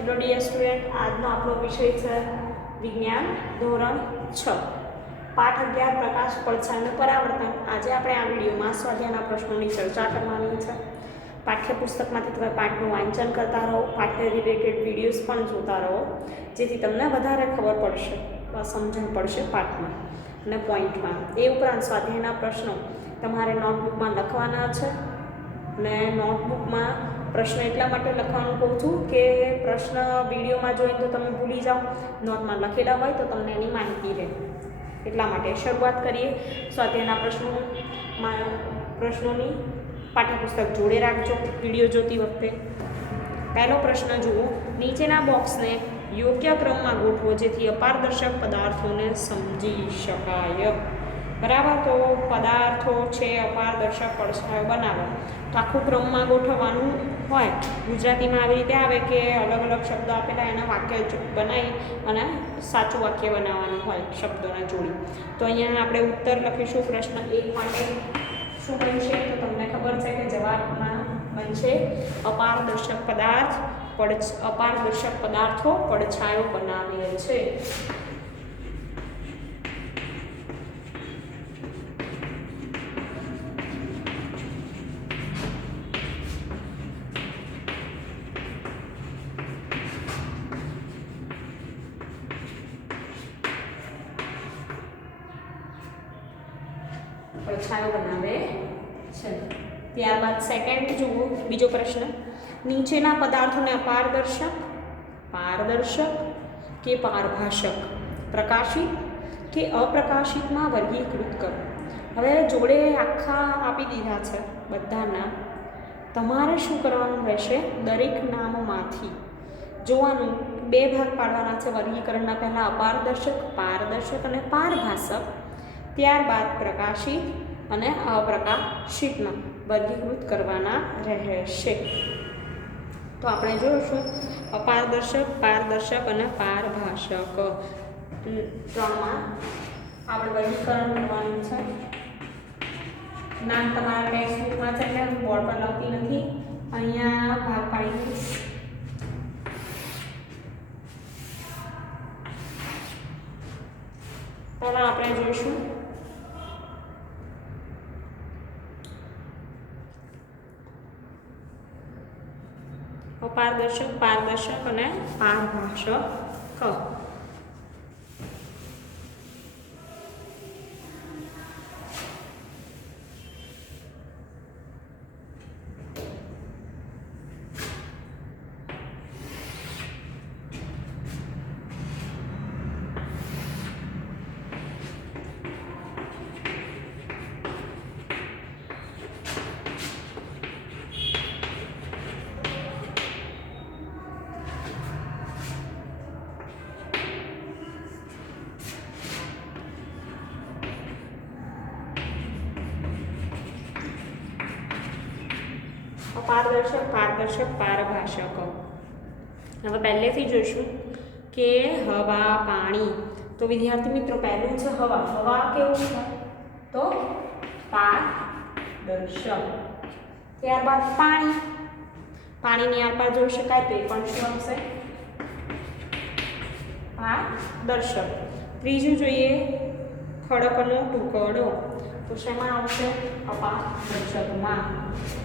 Hello dear student, આજનો આપણો વિષય છે વિજ્ઞાન ધોરણ 6 પાઠ 11 પ્રકાશ પડછાયાનું પરાવર્તન. આજે આપણે આ વિડીયોમાં સ્વાધ્યાયના પ્રશ્નોની ચર્ચા કરવાની છે. પાઠ્યપુસ્તકમાંથી તમે પાઠનું વાંચન કરતા રહો, પાઠને રિલેટેડ વિડીયોઝ પણ જોતા રહો, જેથી તમને વધારે ખબર પડશે, સમજણ પડશે પાઠમાં અને પોઈન્ટમાં. એ ઉપરાંત સ્વાધ્યાયના પ્રશ્નો તમારે નોટબુકમાં લખવાના છે અને નોટબુકમાં પ્રશ્ન એટલા માટે લખવાનું કહું છું કે પ્રશ્ન વિડીયોમાં જોઈને તો તમે ભૂલી જાઓ, નોટમાં લખેલા હોય તો તમને એની માહિતી રહે. એટલા માટે શરૂઆત કરીએ સ્વાધ્યાયના પ્રશ્નોની. પાઠ્યપુસ્તક જોડે રાખજો વિડીયો જોતી વખતે. પહેલો પ્રશ્ન જુઓ. નીચેના બોક્સને યોગ્ય ક્રમમાં ગોઠવો જેથી અપારદર્શક પદાર્થોને સમજી શકાય. બરાબર, તો પદાર્થો છે, અપારદર્શક પડછાયો બનાવો. તો આખું ક્રમમાં ગોઠવવાનું હોય. ગુજરાતીમાં આવી રીતે આવે કે અલગ અલગ શબ્દો આપેલા એના વાક્ય બનાવી અને સાચું વાક્ય બનાવવાનું હોય શબ્દોના જોડી. તો અહીંયા આપણે ઉત્તર લખીશું. પ્રશ્ન 1 માટે શું બનશે તો તમને ખબર છે કે જવાબમાં બનશે અપારદર્શક પદાર્થો પડછાયો બનાવે છે. પડછાયો બનાવે છે. ત્યારબાદ સેકન્ડ જુઓ, બીજો પ્રશ્ન. નીચેના પદાર્થોને અપારદર્શક, પારદર્શક કે પારભાષક, પ્રકાશિત કે અપ્રકાશિતમાં વર્ગીકૃત કરો. હવે જોડે આખા આપી દીધા છે બધા નામ. તમારે શું કરવાનું રહેશે? દરેક નામમાંથી જોવાનું, બે ભાગ પાડવાના છે વર્ગીકરણના. પહેલાં અપારદર્શક, પારદર્શક અને પારભાષક, ત્યારબાદ પ્રકાશિત અને અપ્રકાશિતમાં વર્ગીકૃત કરવાના રહેશે. તો આપણે જોઈશું અપારદર્શક, પારદર્શક અને પારભાષક ત્રણમાં આપણે વર્ગીકરણ કરવાનું છે. નામ તમારા ટેક્સ્ટબુકમાં છે એટલે હું બોર્ડ પર લખતી નથી, અહીંયા ભાગ પાડી દઈશ. પહેલાં આપણે જોઈશું અપારદર્શક, પારદર્શક અને પારભાષક. અપારદર્શક, પારદર્શક, પારભાષક. હવે પહેલેથી જોઈશું કે હવા, પાણી. તો વિદ્યાર્થી મિત્રો પહેલું છે હવા. હવા કેવું છે તો પારદર્શક. ત્યારબાદ પાણી. પાણીની આરપાર જોઈ શકાય તો એ પણ શું આવશે? પારદર્શક. ત્રીજું જોઈએ ખડકનો ટુકડો. તો શેમાં આવશે? અપારદર્શકમાં.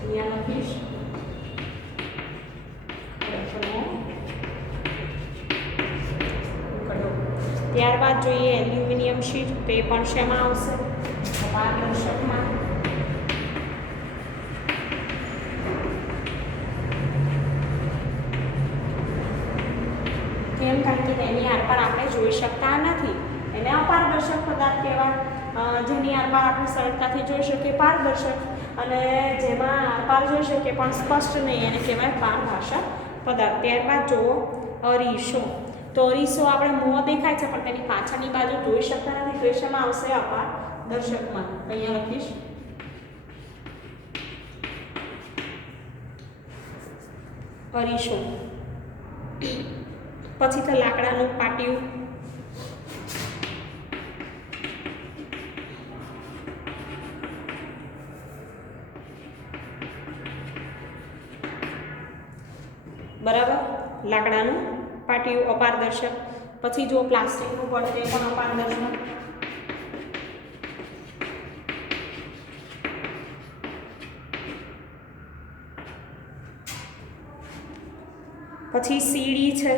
અહીંયા લખીશ ખડકનો ટુકડો. ત્યારબાદ જોઈએ એલ્યુમિનિયમ શીટ. તો એ પણ શેમાં આવશે? અપારદર્શકમાં. કેમ? કારણ કે તેની આરપાર આપણે જોઈ શકતા નથી, એને અપારદર્શક પદાર્થ કહેવાય. જેની આરપાર આપણે સરળતાથી જોઈ શકીએ પારદર્શક, અને જેમાં આરપાર જોઈ શકીએ પણ સ્પષ્ટ નહીં એને કહેવાય પારભાષક પદાર્થ. ત્યારબાદ જુઓ અરીસો. તો અરીસો આપણે મોં દેખાય છે પણ તેની પાછળની બાજુ જોઈ શકતા નથી, તો એ શેમાં આવશે? અપારદર્શકમાં. અહીંયા લખીશ અરીસો. પછી તો લાકડાનું પાટિયું. બરાબર. લાકડાનું પાટિયું અપારદર્શક. પછી જો પ્લાસ્ટિકનું પડે તે પણ અપારદર્શક. પછી સીડી છે,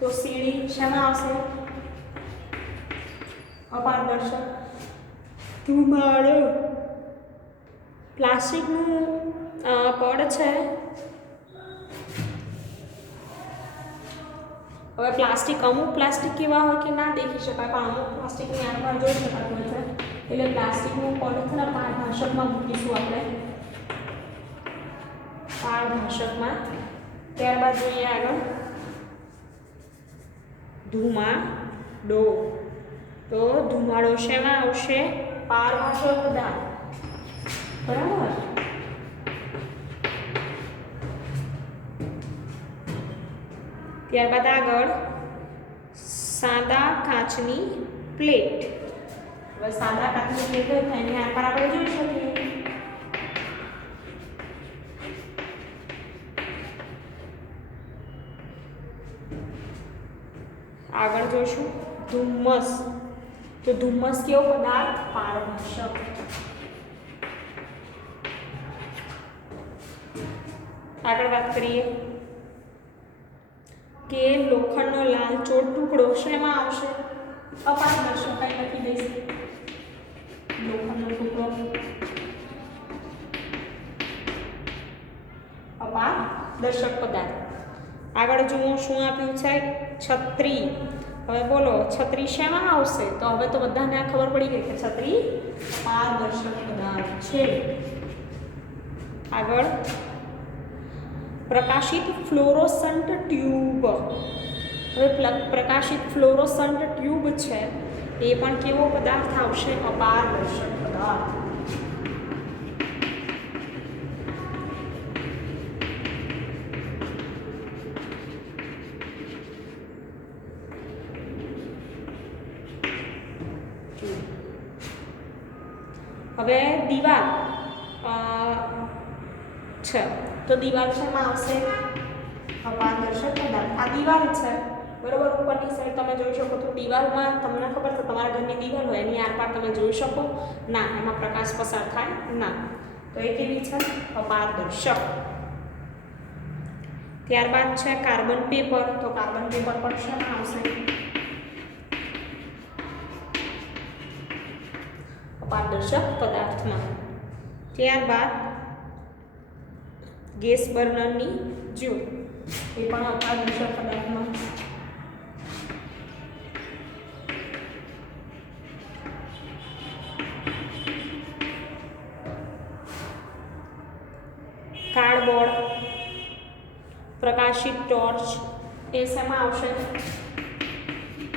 તો સીડી શેમાં આવશે? અપારદર્શક. ધુમાડો, પ્લાસ્ટિકનું પડ છે. હવે પ્લાસ્ટિક, અમુક પ્લાસ્ટિક કેવા હોય કે ના દેખી શકાય, પણ અમુક પ્લાસ્ટિકની આરપાર જોઈ શકાતું હોય છે. એટલે પ્લાસ્ટિકનું પડ છે ને પારભાષકમાં મૂકીશું આપણે, પારભાષકમાં. ત્યારબાદ જોઈએ આગળ ધુમાડો. તો ધુમાડો શેમાં આવશે? પારભાષક પદાર્થ. બરાબર. ત્યારબાદ આગળ સાદા કાચની પ્લેટ. હવે સાદા કાચની પ્લેટ હોય એની આકાર આપણે જોઈ શકીએ. આગળ જોઈશું ધુમ્મસ. તો ધુમ્મસ કેવો પદાર્થ? પારભાષક. આગળ વાત કરીએ કે લોખંડનો લાલચોળ ટુકડો શેમાં આવશે? અપારદર્શક. કઈ લખી દઈશું લોખંડનો ટુકડો અપારદર્શક પદાર્થ. આગળ જુઓ શું આપ્યું છે? છત્રી. હવે બોલો છત્રી શેમાં આવશે? તો હવે તો બધાને આ ખબર પડી ગઈ કે છત્રી પારદર્શક પદાર્થ છે. આગળ પ્રકાશિત ફ્લોરોસન્ટ ટ્યુબ. હવે પ્રકાશિત ફ્લોરોસન્ટ ટ્યુબ છે એ પણ કેવો પદાર્થ આવશે? અપારદર્શક પદાર્થ. હવે દીવાલ છે, તો દીવાલ શેમાં આવશે? અપારદર્શક પદાર્થ. આ દીવાલ છે બરોબર. ઉપરની સાઈડ તમે જોઈ શકો તો દીવાલમાં તમને ખબર છે તમારા ઘરની દીવાલ હોય એની આરપાર તમે જોઈ શકો ના, એમાં પ્રકાશ પસાર થાય ના. તો એ કેવી છે? અપારદર્શક. ત્યારબાદ છે કાર્બન પેપર. તો કાર્બન પેપર પણ શેમાં આવશે? અપારદર્શક પદાર્થમાં. ત્યારબાદ ગેસ બર્નરની જ્યોત, એ પણ અપારદર્શક પદાર્થમાં. કાર્ડબોર્ડ, પ્રકાશિત ટોર્ચ એ શેમાં આવશે?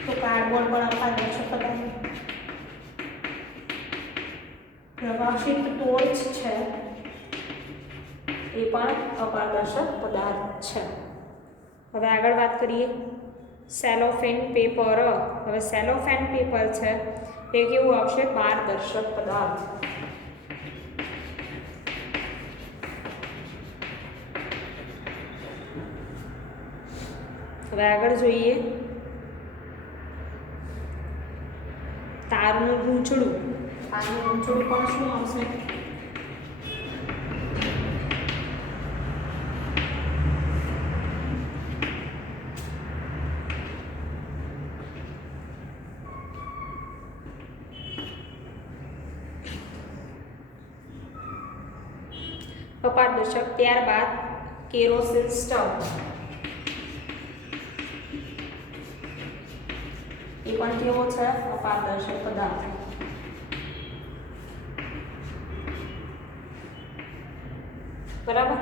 તો કાર્ડબોર્ડ પણ અપારદર્શક પદાર્થ. પ્રકાશિત ટોર્ચ છે એ પણ અપારદર્શક પદાર્થ છે. હવે આગળ વાત કરીએ સેલોફેન પેપર. હવે સેલોફેન પેપર છે એ કેવું આવશે? પારદર્શક પદાર્થ. હવે આગળ જોઈએ તારનું ગૂંચળું. તારનું ગૂંચળું પણ શું આવશે? અપારદર્શક. ત્યારબાદ કેરોસીન સ્ટવ. એ પણ કેવો છે? અપારદર્શક પદાર્થ. બરાબર.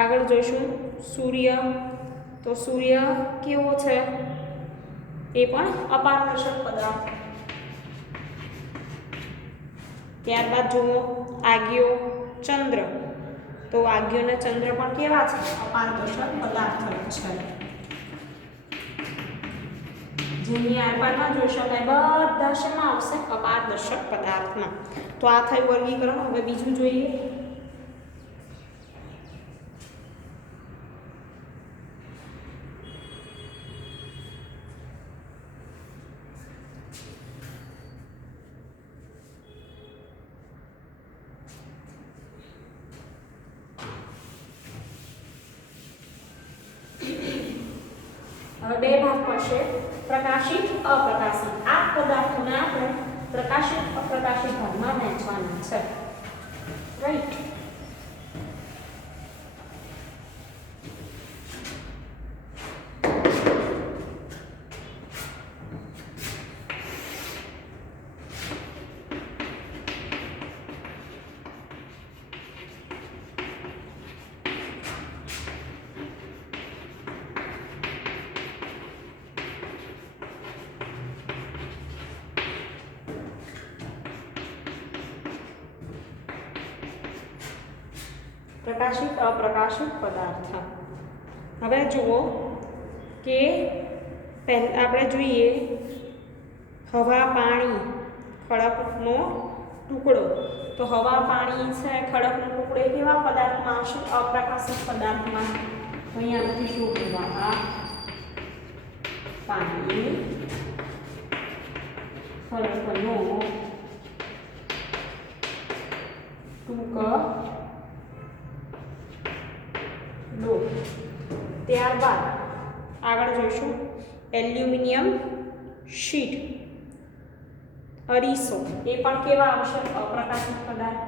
આગળ જોઈશું સૂર્ય. તો સૂર્ય કેવો છે? એ પણ અપારદર્શક પદાર્થ. ત્યારબાદ જુઓ આગિયો, ચંદ્ર. તો આગિયો અને ચંદ્ર પણ કેવા છે? અપારદર્શક પદાર્થ છે. જેની આરપારમાં જોઈ શકાય બધા શેમાં આવશે? અપારદર્શક પદાર્થમાં. તો આ થયું વર્ગીકરણ. હવે બીજું જોઈએ હવે બે ભાગ પડશે, પ્રકાશિત અપ્રકાશિત. આ પદાર્થોને આપણે પ્રકાશિત અપ્રકાશિત ભાગમાં વહેંચવાના છે. રાઈટ. પ્રકાશિત અપ્રકાશિત પદાર્થ. હવે જુઓ કે આપણે જોઈએ હવા પાણી ખડકનો ટુકડો. તો હવા પાણી છે, ખડકનો ટુકડો એ કેવા પદાર્થમાં આવશે? અપ્રકાશિત પદાર્થમાં. અહીંયા લખીશું હવા પાણી ખડકનો ટુકડો. ત્યારબાદ આગળ જોઈશું એલ્યુમિનિયમ શીટ, અરીસો. એ પણ કેવા આવશે? અપ્રકાશિત પદાર્થ.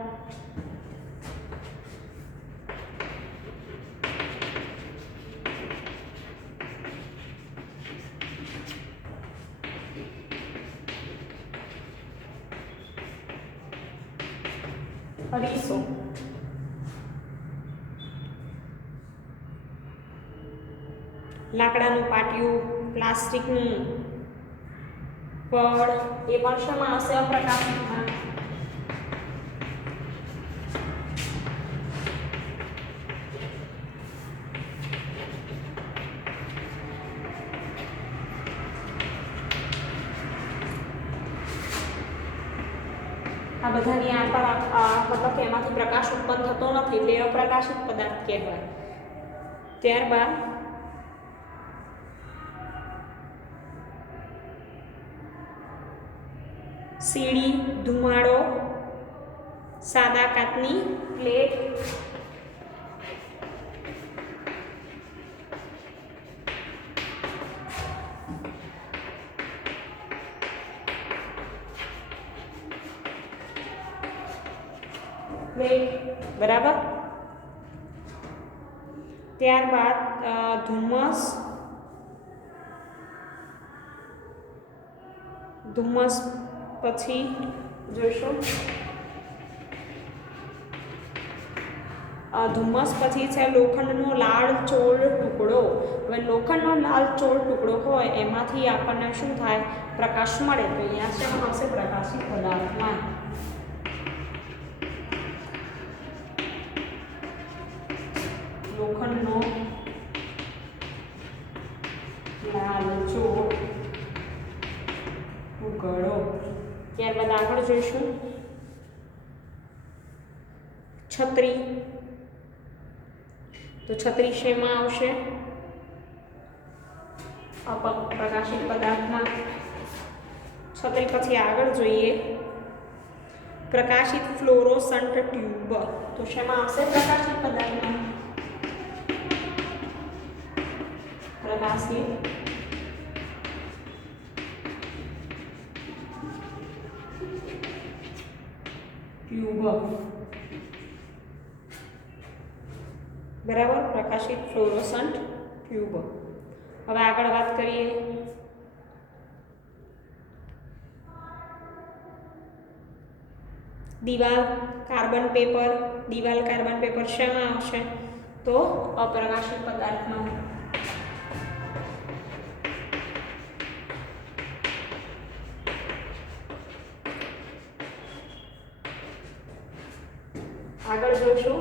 અરીસો. લાકડાનું પાટિયું, પ્લાસ્ટિકનું પડ, એ પણ શેમાં આવશે? અપ્રકાશિતમાં. આ બધાની આર મતલબ કે એમાંથી પ્રકાશ ઉત્પન્ન થતો નથી એટલે અપ્રકાશિત પદાર્થ કહેવાય. ત્યારબાદ સીડી, ધુમાડો, સાદા કાચની પ્લેટ, બરાબર. ત્યારબાદ ધુમ્મસ પછી જોઈશું ધુમ્મસ પછી છે લોખંડનો લાલચોળ ટુકડો. હવે લોખંડનો લાલચોળ ટુકડો હોય એમાંથી આપણને શું થાય? પ્રકાશ મળે. તો અહીંયા શેમાં આવશે? પ્રકાશિત પદાર્થમાં. લોખંડનો લાલચોળ ટુકડો. ત્યારબાદ આગળ જોઈશું છત્રી. તો છત્રી શેમાં આવશે? અપ્રકાશિત પદાર્થમાં. છત્રી પછી આગળ જોઈએ પ્રકાશિત ફ્લોરોસન્ટ ટ્યુબ. તો શેમાં આવશે? પ્રકાશિત પદાર્થમાં. પ્રકાશિત ટ્યુબ. બરાબર. પ્રકાશિત ફ્લોરોસન્ટ ટ્યુબ. હવે આગળ વાત કરીએ દિવાલ કાર્બન પેપર. દિવાલ કાર્બન પેપર શેમાં આવશે? તો અપ્રકાશિત પદાર્થમાં. આગળ જોઈશું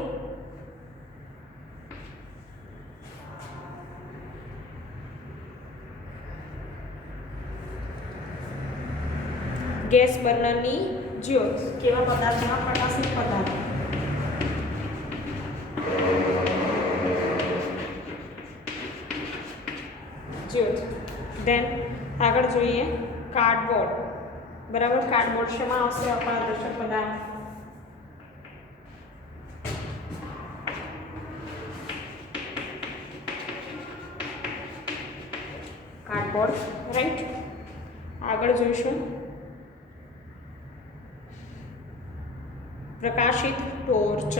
ગેસ બર્નરની જ્યોત. કેવા પદાર્થમાં? પ્રકાશિત પદાર્થ. જ્યોત. દેન આગળ જોઈએ કાર્ડબોર્ડ. બરાબર. કાર્ડબોર્ડ શેમાં આવશે? અપારદર્શક પદાર્થ. Cardboard, right. આગળ જોઈશું પ્રકાશિત ટોર્ચ.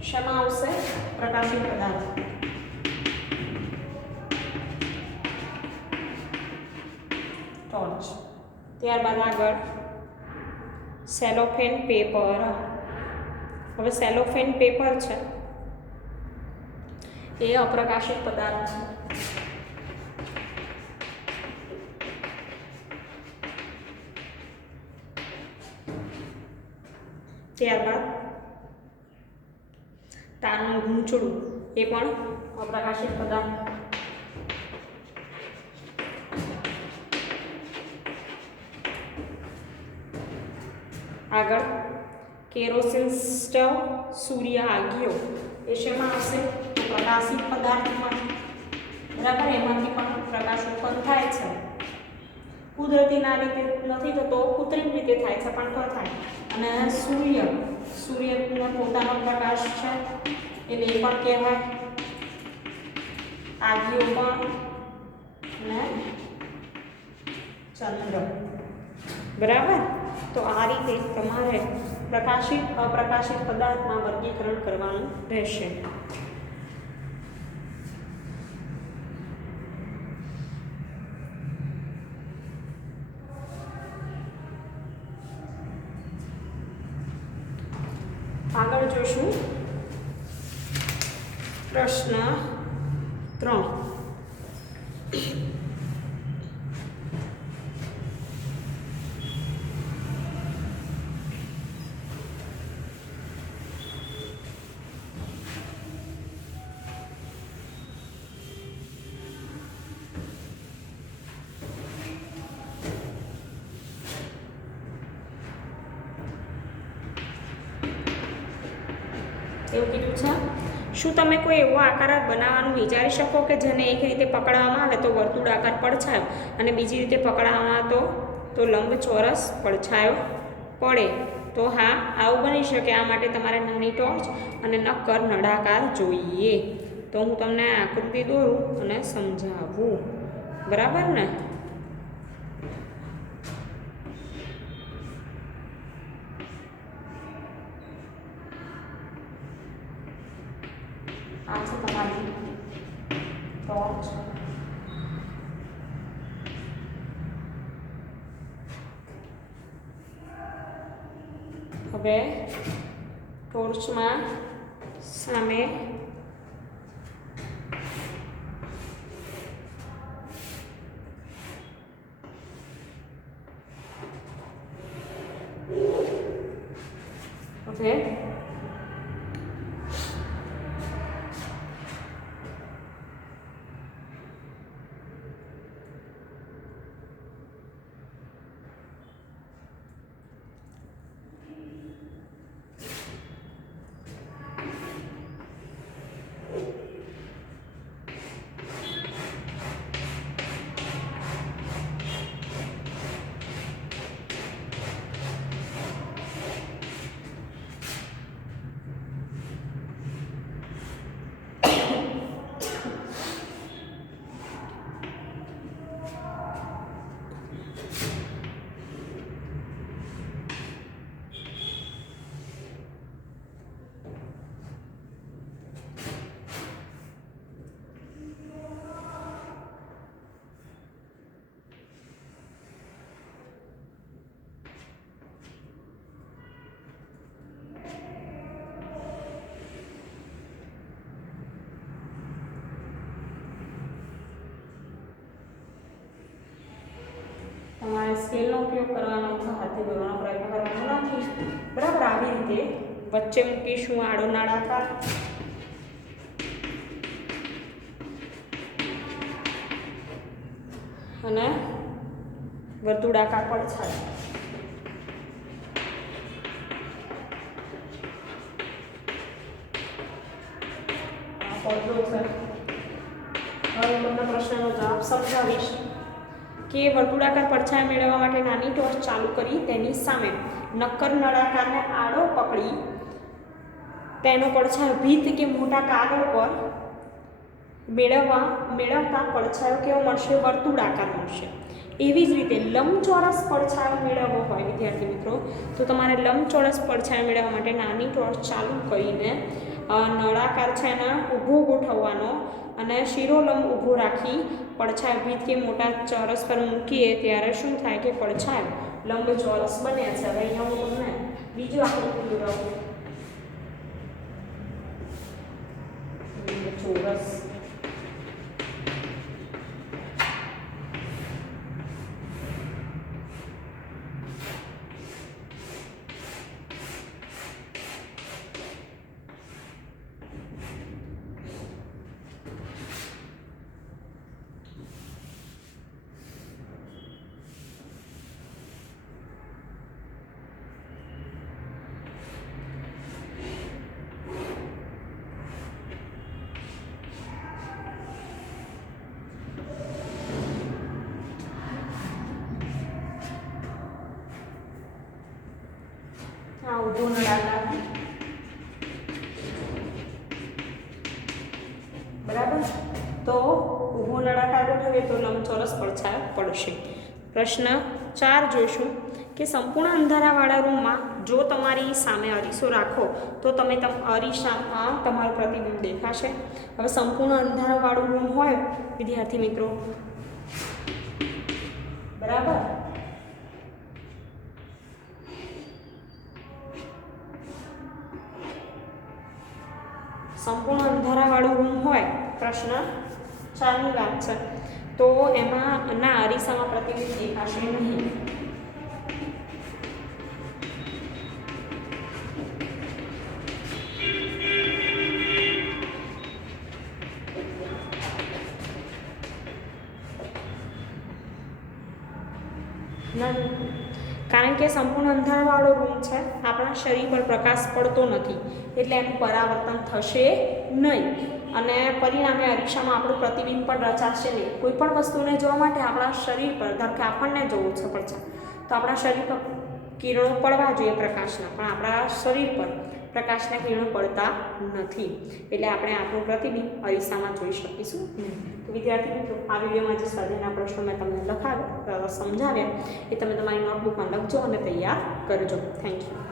શેમાં આવશે? પ્રકાશિત પદાર્થ. ટોર્ચ. ત્યારબાદ આગળ સેલોફેન પેપર. હવે સેલોફેન પેપર છે એ અપ્રકાશિત પદાર્થ છે. ત્યારબાદ તારનું ગૂંચળું એ પણ અપ્રકાશિત પદાર્થ. આગળ કેરોસીન સ્ટવ, સૂર્ય આગિયો એ શેમાં આવશે? પ્રકાશિત પદાર્થમાં. બરાબર, એમાંથી પણ પ્રકાશ ઉત્પન્ન થાય છે. કુદરતીના રીતે નથી થતો, કૃત્રિમ રીતે થાય છે, પણ તો થાય. અને સૂર્યનો પોતાનો પ્રકાશ છે એને પણ કહેવાય, આગિયો પણ, ને ચંદ્ર. બરાબર. તો આ રીતે તમારે પ્રકાશિત અપ્રકાશિત પદાર્થમાં વર્ગીકરણ કરવાનું રહેશે. આગળ જોઈશું પ્રશ્ન 3. એવું કીધું છે, શું તમે કોઈ એવો આકાર બનાવવાનું વિચારી શકો કે જેને એક રીતે પકડવામાં આવે તો વર્તુળાકાર પડછાયો અને બીજી રીતે પકડવામાં આવે તો લંબચોરસ પડછાયો પડે? તો હા, આવું બની શકે. આ માટે તમારે નાની ટોર્ચ અને નક્કર નળાકાર જોઈએ. તો હું તમને આકૃતિ દોરું અને સમજાવું. બરાબર ને? આ છે તમારી ટોર્ચ. હવે ટોર્ચમાં સામે હવે તમારે સ્કેલનો ઉપયોગ કરવાનો છે, હાથે દોરવાનો પ્રયત્ન કરવાનો નથી. બરાબર, આવી રીતે વચ્ચે મૂકીશું આડો નળાકાર. અને વર્તુળાકાર પડછાયો. આ પડદો છે. હવે તમને પ્રશ્નનો જવાબ સમજાવીશ કે વર્તુળાકાર પડછાયો મેળવવા માટે નાની ટોર્ચ ચાલુ કરી તેની સામે નક્કર નળાકારને આડો પકડી તેનો પડછાયો ભીત કે મોટા કાગળ પર મેળવતા પડછાયો કેવો મળશે? વર્તુળાકાર મળશે. એવી જ રીતે લંબચોરસ પડછાયો મેળવવો હોય વિદ્યાર્થી મિત્રો, તો તમારે લંબચોરસ પડછાયો મેળવવા માટે નાની ટોર્ચ ચાલુ કરીને નળાકાર છે એના ઊભો ગોઠવવાનો અને શિરોલંબ ઊભો રાખી પડછાયો વિવિધ કે મોટા ચોરસ પર મૂકીએ ત્યારે શું થાય કે પડછાયો લંબચોરસ બને છે. હવે અહીંયા હું તમને બીજું આકૃતિ દોરાવું. ચોરસ ઊભો નળાકાર, બરાબર. તો ઊભો નળાકાર ગોઠવીએ તો લંબચોરસ પડછાયો પડશે. પ્રશ્ન 4 જોઈશું કે સંપૂર્ણ અંધારાવાળા રૂમમાં જો તમારી સામે અરીસો રાખો તો તમે અરીસામાં તમારું પ્રતિબિંબ દેખાશે. હવે સંપૂર્ણ અંધારાવાળું રૂમ હોય વિદ્યાર્થી મિત્રો, બરાબર, સંપૂર્ણ અંધારાવાળું રૂમ હોય, પ્રશ્ન 4ની વાત છે, તો એમાં ના અરીસામાં પ્રતિબિંબ દેખાશે નહીં. કારણ કે સંપૂર્ણ અંધારાવાળો રૂમ છે, આપણા શરીર પર પ્રકાશ પડતો નથી એટલે એનું પરાવર્તન થશે નહીં અને પરિણામે અરીસામાં આપણું પ્રતિબિંબ પણ રચાશે નહીં. કોઈ પણ વસ્તુને જોવા માટે આપણા શરીર પર, ધારો કે આપણને જોવું છે પડછાયો, તો આપણા શરીર પર કિરણો પડવા જોઈએ પ્રકાશના, પણ આપણા શરીર પર પ્રકાશના કિરણો પડતા નથી એટલે આપણે આપણું પ્રતિબિંબ અરીસામાં જોઈ શકીશું નહીં. તો વિદ્યાર્થી મિત્રો, આ વિડીયોમાં જે સ્વાધ્યાયના પ્રશ્નો મેં તમને સમજાવ્યા એ તમે તમારી નોટબુકમાં લખજો અને તૈયાર કરજો. Thank you.